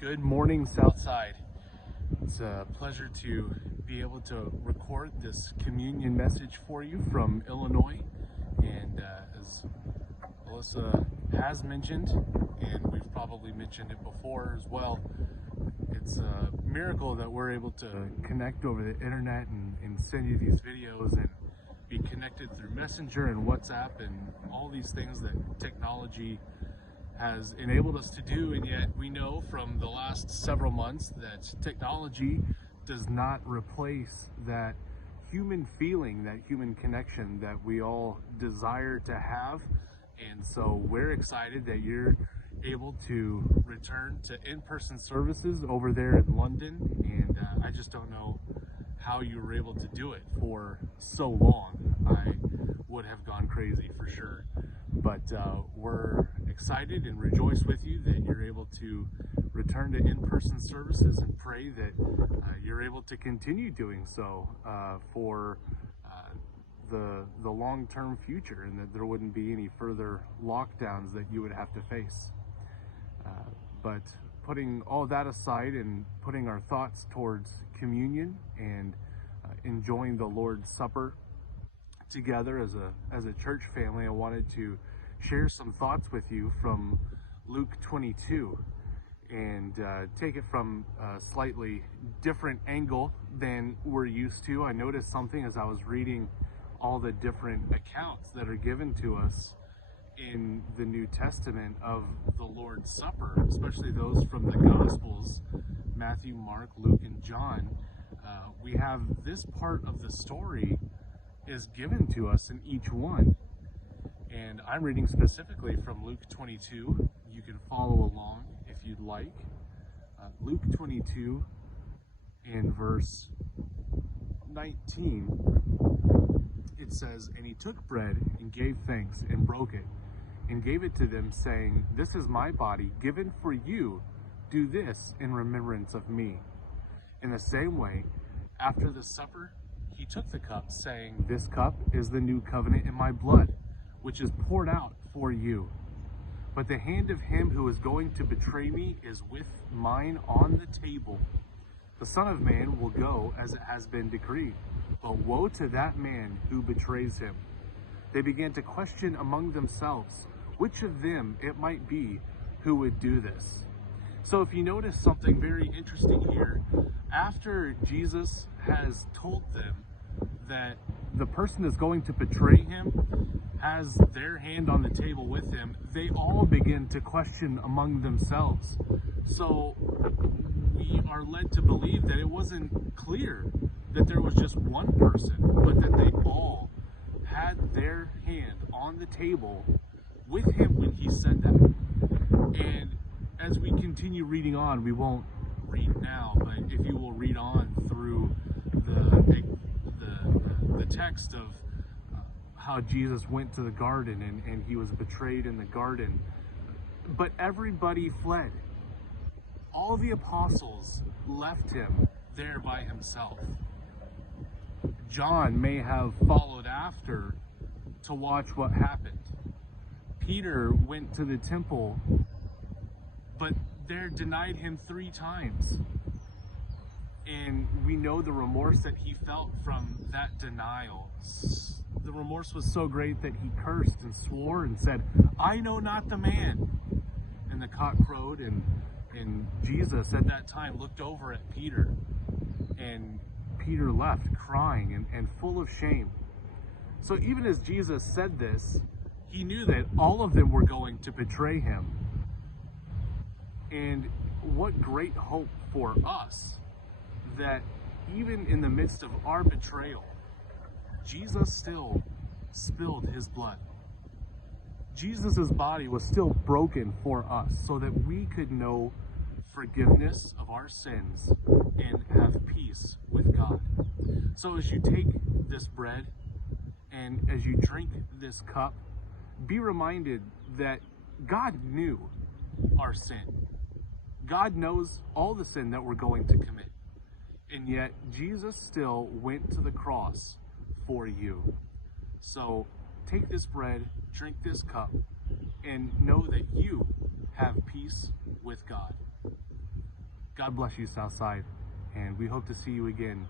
Good morning, Southside. It's a pleasure to be able to record this communion message for you from Illinois. And as Alyssa has mentioned, and we've probably mentioned it before as well, it's a miracle that we're able to connect over the internet and send you these videos and be connected through Messenger and WhatsApp and all these things that technology has enabled us to do. And yet we know from the last several months that technology does not replace that human feeling, that human connection that we all desire to have. And so we're excited that you're able to return to in-person services over there in London. And I just don't know how you were able to do it for so long. I would have gone crazy for sure. But we're excited and rejoice with you that you're able to return to in-person services, and pray that you're able to continue doing so for the long-term future, and that there wouldn't be any further lockdowns that you would have to face. But putting all that aside and putting our thoughts towards communion and enjoying the Lord's Supper together as a church family, I wanted to share some thoughts with you from Luke 22 and take it from a slightly different angle than we're used to. I noticed something as I was reading all the different accounts that are given to us in the New Testament of the Lord's Supper, especially those from the Gospels, Matthew, Mark, Luke, and John. We have this part of the story is given to us in each one. And I'm reading specifically from Luke 22. You can follow along if you'd like. Luke 22 in verse 19, it says, "And he took bread and gave thanks and broke it and gave it to them, saying, 'This is my body given for you. Do this in remembrance of me.' In the same way, after the supper, he took the cup, saying, 'This cup is the new covenant in my blood, which is poured out for you. But the hand of him who is going to betray me is with mine on the table. The Son of Man will go as it has been decreed, but woe to that man who betrays him.' They began to question among themselves which of them it might be who would do this." So if you notice something very interesting here, after Jesus has told them that the person is going to betray him has their hand on the table with him, they all begin to question among themselves. So we are led to believe that it wasn't clear that there was just one person, but that they all had their hand on the table with him when he said that. And as we continue reading on, we won't read now, but if you will read on through the text of how Jesus went to the garden and he was betrayed in the garden, but everybody fled. All the apostles left him there by himself. John may have followed after to watch what happened. Peter went to the temple, but there denied him 3 times. And we know the remorse that he felt from that denial. The remorse was so great that he cursed and swore and said, "I know not the man." And the cock crowed, and Jesus at that time looked over at Peter, and Peter left crying and full of shame. So even as Jesus said this, he knew that all of them were going to betray him. And what great hope for us that even in the midst of our betrayal, Jesus still spilled his blood. Jesus' body was still broken for us so that we could know forgiveness of our sins and have peace with God. So as you take this bread and as you drink this cup, be reminded that God knew our sin. God knows all the sin that we're going to commit. And yet Jesus still went to the cross for you. So take this bread, drink this cup, and know that you have peace with God. God bless you, Southside, and we hope to see you again